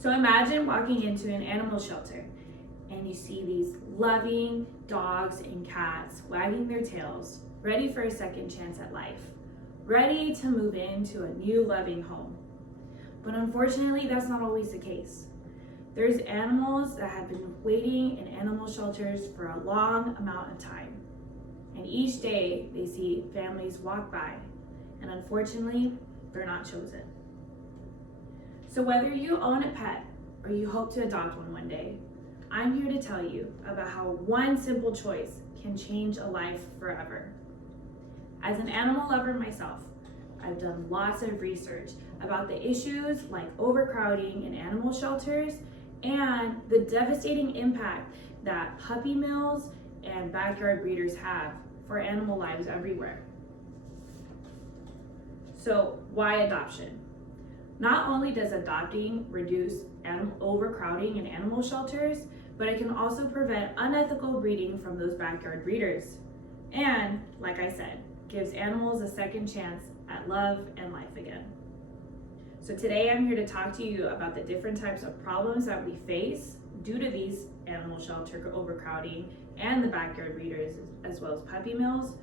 So imagine walking into an animal shelter and you see these loving dogs and cats wagging their tails, ready for a second chance at life, ready to move into a new loving home. But unfortunately, that's not always the case. There's animals that have been waiting in animal shelters for a long amount of time. And each day they see families walk by, and unfortunately, they're not chosen. So whether you own a pet or you hope to adopt one day, I'm here to tell you about how one simple choice can change a life forever. As an animal lover myself, I've done lots of research about the issues like overcrowding in animal shelters and the devastating impact that puppy mills and backyard breeders have for animal lives everywhere. So why adoption? Not only does adopting reduce overcrowding in animal shelters, but it can also prevent unethical breeding from those backyard breeders. And, like I said, gives animals a second chance at love and life again. So today I'm here to talk to you about the different types of problems that we face due to these animal shelter overcrowding and the backyard breeders, as well as puppy mills,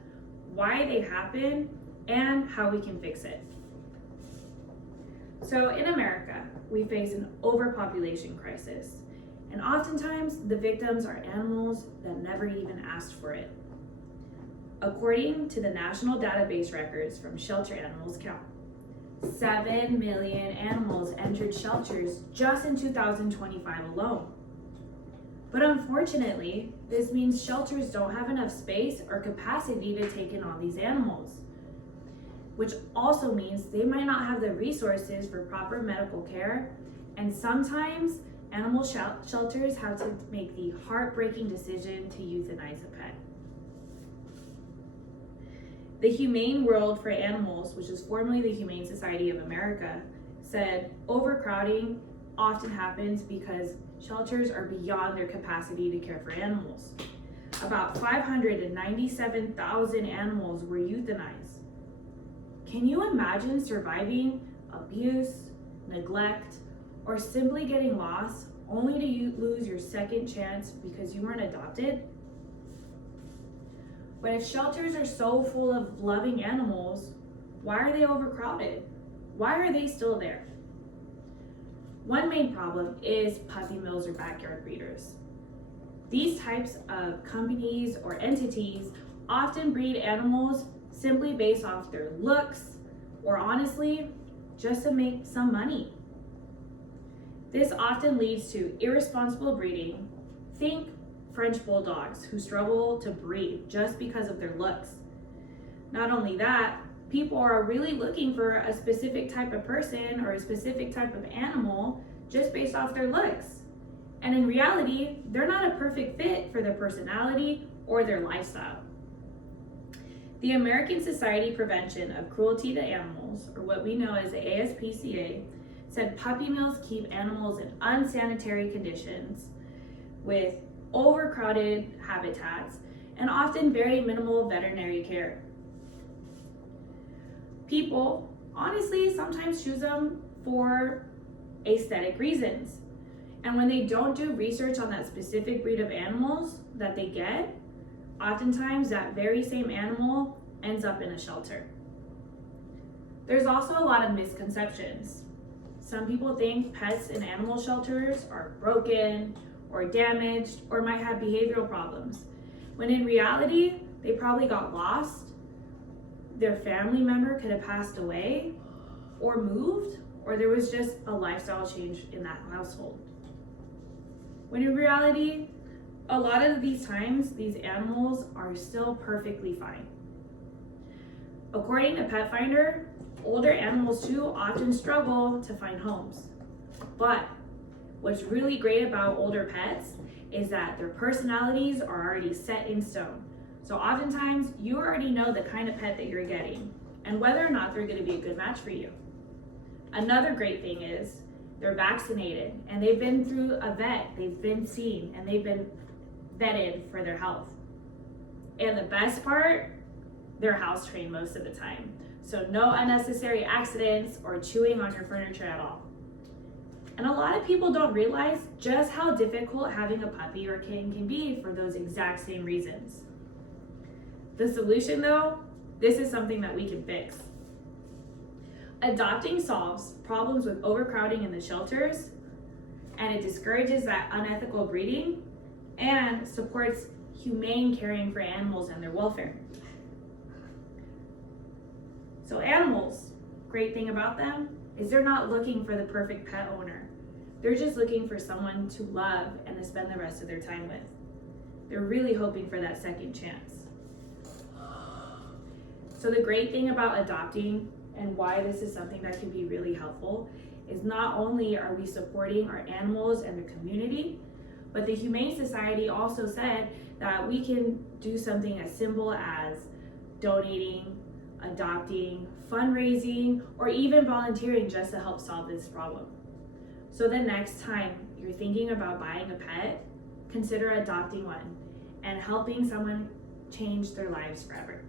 why they happen, and how we can fix it. So in America, we face an overpopulation crisis, and oftentimes the victims are animals that never even asked for it. According to the National Database records from Shelter Animals Count, 7 million animals entered shelters just in 2025 alone. But unfortunately, this means shelters don't have enough space or capacity to take in all these animals, which also means they might not have the resources for proper medical care, and sometimes animal shelters have to make the heartbreaking decision to euthanize a pet. The Humane World for Animals, which is formerly the Humane Society of America, said overcrowding often happens because shelters are beyond their capacity to care for animals. About 597,000 animals were euthanized. Can you imagine surviving abuse, neglect, or simply getting lost only to lose your second chance because you weren't adopted? But if shelters are so full of loving animals, why are they overcrowded? Why are they still there? One main problem is puppy mills or backyard breeders. These types of companies or entities often breed animals simply based off their looks, or honestly, just to make some money. This often leads to irresponsible breeding. Think French bulldogs who struggle to breed just because of their looks. Not only that, people are really looking for a specific type of person or a specific type of animal just based off their looks. And in reality, they're not a perfect fit for their personality or their lifestyle. The American Society Prevention of Cruelty to Animals, or what we know as the ASPCA, said puppy mills keep animals in unsanitary conditions with overcrowded habitats and often very minimal veterinary care. People, honestly, sometimes choose them for aesthetic reasons. And when they don't do research on that specific breed of animals that they get, oftentimes that very same animal ends up in a shelter. There's also a lot of misconceptions. Some people think pets in animal shelters are broken or damaged or might have behavioral problems, when in reality, they probably got lost, their family member could have passed away or moved, or there was just a lifestyle change in that household. When in reality, a lot of these times, these animals are still perfectly fine. According to Pet Finder, older animals too often struggle to find homes. But what's really great about older pets is that their personalities are already set in stone. So oftentimes, you already know the kind of pet that you're getting and whether or not they're going to be a good match for you. Another great thing is they're vaccinated and they've been through a vet, they've been seen, and they've been vetted for their health. And the best part, they're house trained most of the time. So no unnecessary accidents or chewing on your furniture at all. And a lot of people don't realize just how difficult having a puppy or kitten can be for those exact same reasons. The solution though, this is something that we can fix. Adopting solves problems with overcrowding in the shelters, and it discourages that unethical breeding and supports humane caring for animals and their welfare. So animals, great thing about them is they're not looking for the perfect pet owner. They're just looking for someone to love and to spend the rest of their time with. They're really hoping for that second chance. So the great thing about adopting and why this is something that can be really helpful is not only are we supporting our animals and their community, but the Humane Society also said that we can do something as simple as donating, adopting, fundraising, or even volunteering just to help solve this problem. So the next time you're thinking about buying a pet, consider adopting one and helping someone change their lives forever.